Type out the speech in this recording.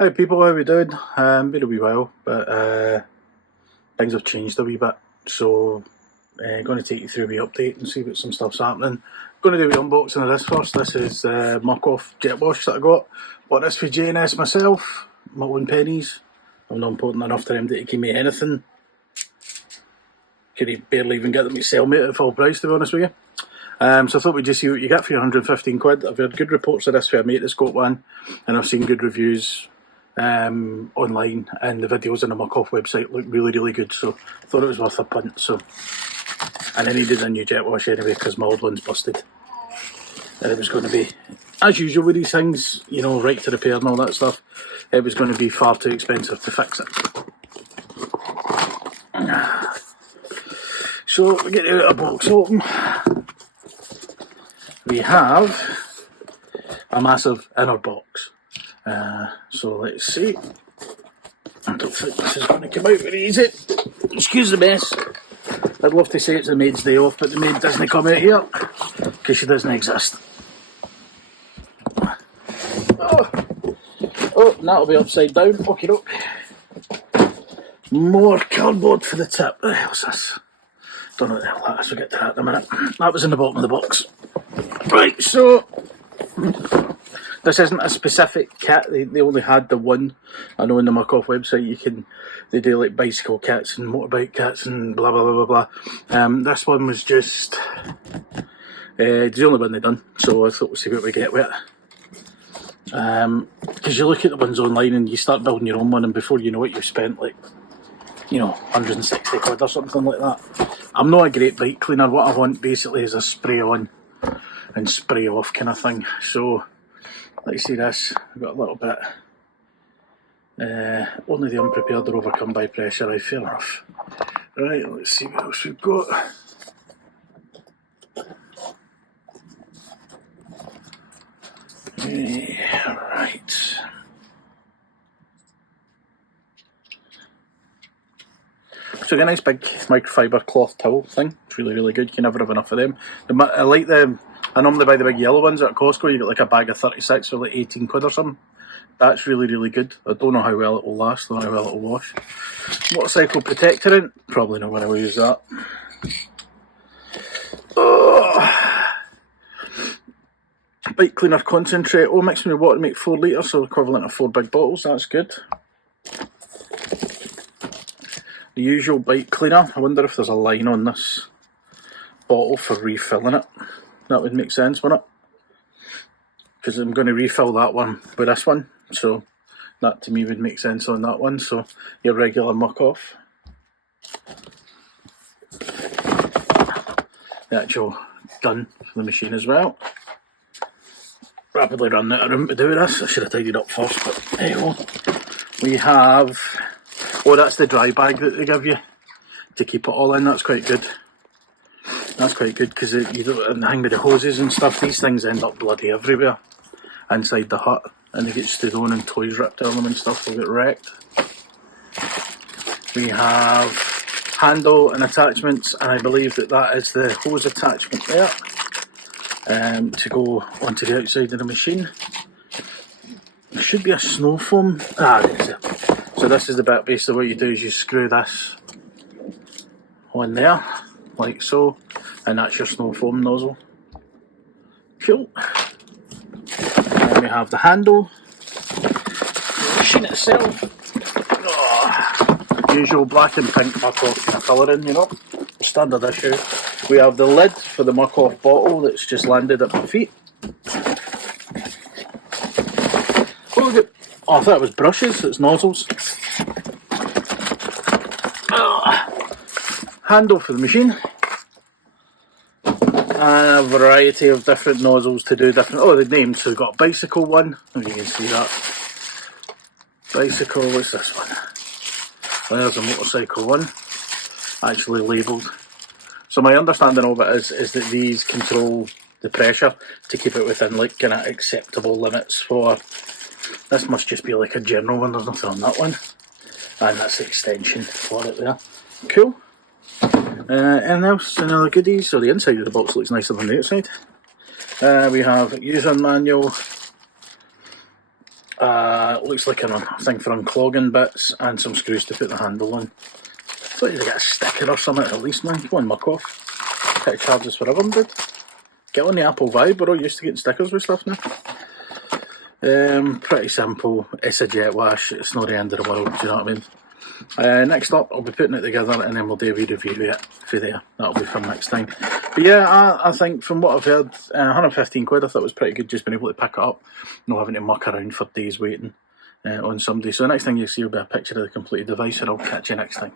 Hi people, how we doing? Been a wee while, but things have changed a wee bit, so going to take you through a wee update and see what some stuff's happening. Going to do a wee unboxing of this first. This is Muc Off jet wash that I got. Bought this for J&S myself, my own pennies. I'm not important enough to them to give me anything. Could barely even get them to sell me at full price, to be honest with you. So I thought we'd just see what you get for your 115 quid. I've heard good reports of this for a mate that's got one, and I've seen good reviews online, and the videos on the Muc Off website look really good, so I thought it was worth a punt. So, and I needed a new jet wash anyway because my old one's busted, and it was going to be, as usual with these things, you know, right to repair and all that stuff, it was going to be far too expensive to fix it. So we get out a box open. We have a massive inner box. So let's see. I don't think this is going to come out very easy. Excuse the mess. I'd love to say it's the maid's day off, but the maid doesn't come out here because she doesn't exist. Oh, and that'll be upside down. Okie doke. More cardboard for the tip. What the hell's this? Don't know what the hell that is. We'll get to that in a minute. That was in the bottom of the box. Right, so this isn't a specific kit. They only had the one. I know on the Muc Off website they do like bicycle kits and motorbike kits and blah blah blah. This one was just the only one they done, so I thought we'll see what we get with it. Because you look at the ones online and you start building your own one, and before you know it, you've spent like, you know, 160 quid or something like that. I'm not a great bike cleaner. What I want basically is a spray on and spray off kind of thing. So let's see this. I've got a little bit. Only the unprepared are overcome by pressure. Right, fair enough. Right, let's see what else we've got. Right. So got a nice big microfiber cloth towel thing. It's really good. You can never have enough of them. I like them. I normally buy the big yellow ones at Costco. You get like a bag of 36 for like 18 quid or something. That's really good. I don't know how well it will last, don't know how well it will wash. Motorcycle protectorant, probably not going to use that. Oh. Bike cleaner concentrate. Oh, mixed with water to make 4 litres, so equivalent of 4 big bottles. That's good. The usual bike cleaner. I wonder if there's a line on this bottle for refilling it. That would make sense, wouldn't it? Because I'm going to refill that one with this one, so that to me would make sense on that one. So your regular Muc Off. The actual gun for the machine as well. Rapidly running out of room to do this. I should have tidied up first, but there you go. We have, oh, that's the dry bag that they give you to keep it all in. That's quite good. That's quite good because you don't hang with the hoses and stuff. These things end up bloody everywhere inside the hut, and they get stood on and toys ripped out of them and stuff. They'll get wrecked. We have handle and attachments, and I believe that is the hose attachment there to go onto the outside of the machine. There should be a snow foam. There's it. So this is the bit. Basically what you do is you screw this on there like so, and that's your snow foam nozzle. Cool. And we have the handle, the machine itself. Usual black and pink Muc Off kind of colouring, you know, standard issue. We have the lid for the Muc Off bottle that's just landed at my feet. Oh, I thought it was brushes, it's nozzles. Handle for the machine. And a variety of different nozzles to do different, the names. So we've got a bicycle one, if you can see that. Bicycle, what's this one? There's a motorcycle one, actually labelled. So my understanding of it is that these control the pressure to keep it within like kind of acceptable limits for, this must just be like a general one, there's nothing on that one. And that's the extension for it there. Cool. Anything else? Any other goodies? So the inside of the box looks nicer than the outside. We have user manual, looks like a thing for unclogging bits and some screws to put the handle on. I thought you'd get a sticker or something at least, man. Come on, Muc Off. Can't charge us forever, dude. Get on the Apple vibe, we're all used to getting stickers with stuff now. Pretty simple. It's a jet wash, it's not the end of the world, do you know what I mean? Next up, I'll be putting it together and then we'll do a wee review of it for there. That'll be for next time. But yeah, I think from what I've heard, 115 quid, I thought it was pretty good just being able to pick it up, not having to muck around for days waiting on somebody. So the next thing you see will be a picture of the completed device, and I'll catch you next time.